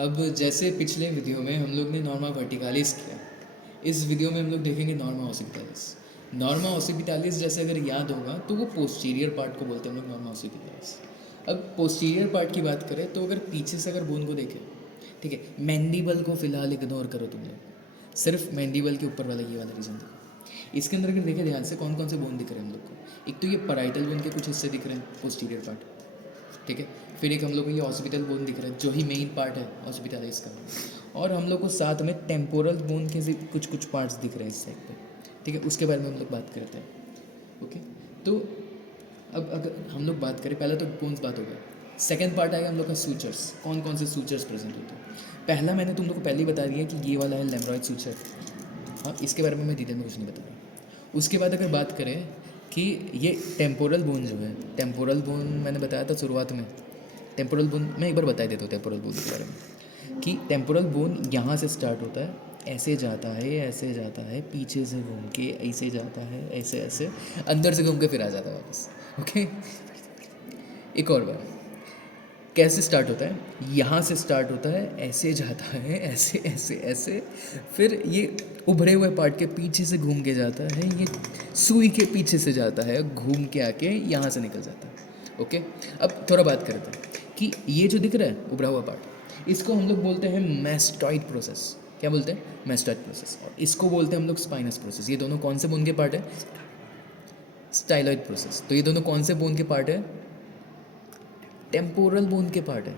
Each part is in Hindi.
अब जैसे पिछले वीडियो में हम लोग ने नॉर्मा वर्टिकालिस किया, इस वीडियो में हम लोग देखेंगे नॉर्मा ऑसिपिटालिस। नॉर्मा ऑसिपिटालिस जैसे अगर याद होगा तो वो पोस्टीरियर पार्ट को बोलते हैं हम लोग नॉर्मा ऑसिपिटालिस। अब पोस्टीरियर पार्ट की बात करें तो अगर पीछे से अगर बोन को देखें, ठीक है, मैंडिबल को फिलहाल इग्नोर करो तुम लोग, सिर्फ मैंडिबल के ऊपर वाला ये वाला रीजन देखो। इसके अंदर अगर देखें ध्यान से कौन कौन से बोन दिख रहे हैं हम लोग को, एक तो ये पैराइटल बोन के कुछ हिस्से दिख रहे हैं पोस्टीरियर पार्ट, ठीक है। फिर एक हम लोग को ये ऑसिपिटल बोन दिख रहा है जो ही मेन पार्ट है ऑसिपिटालिस का, और हम लोग को साथ में टेम्पोरल बोन के कुछ कुछ पार्ट्स दिख रहे हैं इस साइड पे, ठीक है। उसके बारे में हम लोग बात करते हैं, ओके। तो अब अगर हम लोग बात करें, पहले तो बोन्स बात हो गया, सेकेंड पार्ट आएगा हम लोग का सूचर्स, कौन कौन से सूचर्स प्रेजेंट होते हैं। पहला मैंने तुम लोग को पहले ही बता दिया कि ये वाला है लेम्ब्रॉइड सूचर, हाँ, इसके बारे में मैं डिटेल में कुछ नहीं बता रहा। उसके बाद अगर बात करें कि ये टेम्पोरल बोन जो है, टेम्पोरल बोन मैंने बताया था शुरुआत में, टेम्पोरल बोन मैं एक बार बता देता हूँ टेम्पोरल बोन के बारे में, कि टेम्पोरल बोन यहाँ से स्टार्ट होता है, ऐसे जाता है, ऐसे जाता है, पीछे से घूम के ऐसे जाता है, ऐसे ऐसे अंदर से घूम के फिर आ जाता है वापस, ओके। एक और बार कैसे स्टार्ट होता है, यहाँ से स्टार्ट होता है, ऐसे जाता है, ऐसे ऐसे ऐसे, फिर ये उभरे हुए पार्ट के पीछे से घूम के जाता है, ये सुई के पीछे से जाता है, घूम के आके यहाँ से निकल जाता है, ओके। अब थोड़ा बात करते हैं कि ये जो दिख रहा है उभरा हुआ पार्ट, इसको हम लोग बोलते हैं मैस्टॉइड प्रोसेस। क्या बोलते हैं? Mastoid process. और इसको बोलते हैं हम लोग स्पाइनस प्रोसेस। ये दोनों कौन से बोन के पार्ट है? Styloid process. तो ये दोनों कौन से बोन के पार्ट है? टेम्पोरल बोन के पार्ट है।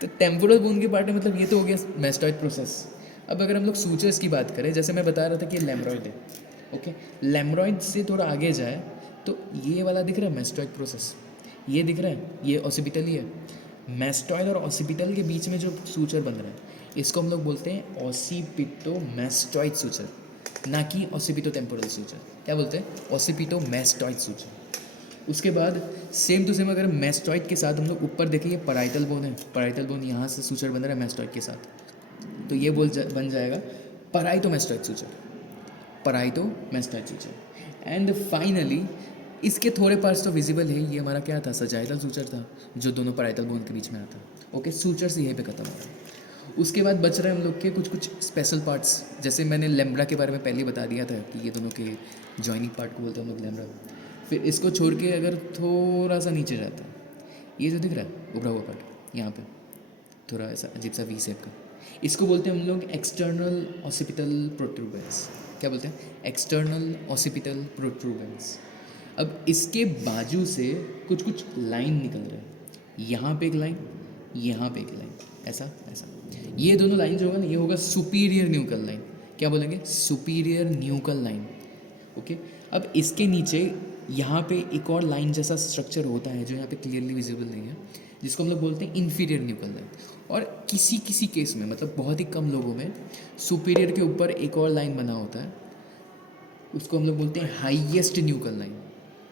तो टेम्पोरल बोन के पार्ट है, मतलब ये तो हो गया मैस्टॉइड प्रोसेस। अब अगर हम लोग सूचर्स की बात करें, जैसे मैं बता रहा था कि ये लेम्ब्रॉइड है, ओके। लेम्ब्रॉइड से थोड़ा आगे जाए तो ये वाला दिख रहा है मैस्टॉइड प्रोसेस, ये दिख रहा है, ये ऑसिपिटल ही है। मैस्टॉइड और ऑसिपिटल के बीच में जो सूचर बन रहा है, इसको हम लोग बोलते हैं ऑसिपिटो मैस्टॉइड सूचर, ना कि ऑसिपिटो टेम्पोरल सूचर। क्या बोलते हैं? Occipito mastoid suture. उसके बाद सेम टू सेम अगर मैस्टॉइड के साथ हम लोग ऊपर देखें, ये पैराइटल बोन है, पैराइटल बोन यहाँ से सूचर बन रहा है मैस्टॉइड के साथ, तो ये बन जाएगा पैराइटो mastoid suture, पैराइटो mastoid suture. And finally इसके थोड़े पार्ट्स तो विजिबल है, ये हमारा क्या था? सजाइटल सूचर था, जो दोनों पैराइटल बोन के बीच में आता है, ओके। सूचर्स यहीं पे खत्म हो रहा है। उसके बाद बच रहे हैं हम लोग के कुछ कुछ स्पेशल पार्ट्स, जैसे मैंने लेम्ब्रा के बारे में पहले ही बता दिया था कि ये दोनों के जॉइनिंग पार्ट को बोलते हैं हम लोग लेम्ब्रा। फिर इसको छोड़ के अगर थोड़ा सा नीचे जाता है, ये जो दिख रहा है उभरा हुआ पार्ट, यहाँ पे थोड़ा ऐसा अजीब सा वी शेप का, इसको बोलते हैं हम लोग एक्सटर्नल ऑसिपिटल प्रोट्रूबेंस। क्या बोलते हैं? External occipital protuberance. अब इसके बाजू से कुछ कुछ लाइन निकल रहा है, यहाँ पे एक लाइन, यहाँ पे एक लाइन, ऐसा ऐसा। ये दोनों लाइन जो होगा ना, ये होगा सुपीरियर न्यूकल लाइन। क्या बोलेंगे? Superior nuchal line, okay. अब इसके नीचे यहाँ पे एक और लाइन जैसा स्ट्रक्चर होता है जो यहाँ पे क्लियरली विजिबल नहीं है, जिसको हम लोग बोलते हैं इन्फीरियर न्यूकल लाइन। और किसी किसी केस में, मतलब बहुत ही कम लोगों में, सुपीरियर के ऊपर एक और लाइन बना होता है, उसको हम लोग बोलते हैं हाईएस्ट न्यूकल लाइन।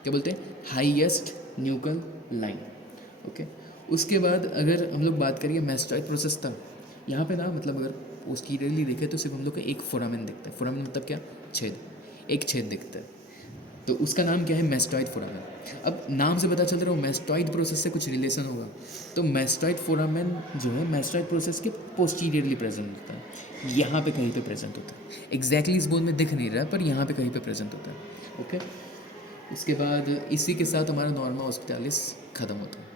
क्या बोलते हैं? Highest nuchal line, okay. उसके बाद अगर हम लोग बात करिए मैस्टॉइड प्रोसेस था, यहाँ पे ना, मतलब अगर पोस्टीरियरली देखे तो सिर्फ हम लोग का एक फोरामेन दिखता है। फोरामेन मतलब क्या? छेद, एक छेद दिखता है, तो उसका नाम क्या है? Mastoid foramen. अब नाम से पता चल रहा है मैस्टॉइड प्रोसेस से कुछ रिलेशन होगा, तो मैस्टॉइड फोरामेन जो है मैस्टॉइड प्रोसेस के पोस्टीरियरली प्रेजेंट होता है, यहाँ पे कहीं पे प्रेजेंट होता है। एग्जैक्टली इस बोन में दिख नहीं रहा है, पर यहाँ पे कहीं पे प्रेजेंट होता है, ओके। उसके बाद इसी के साथ हमारा नॉर्मा हॉस्पिटलिस ख़त्म होता है।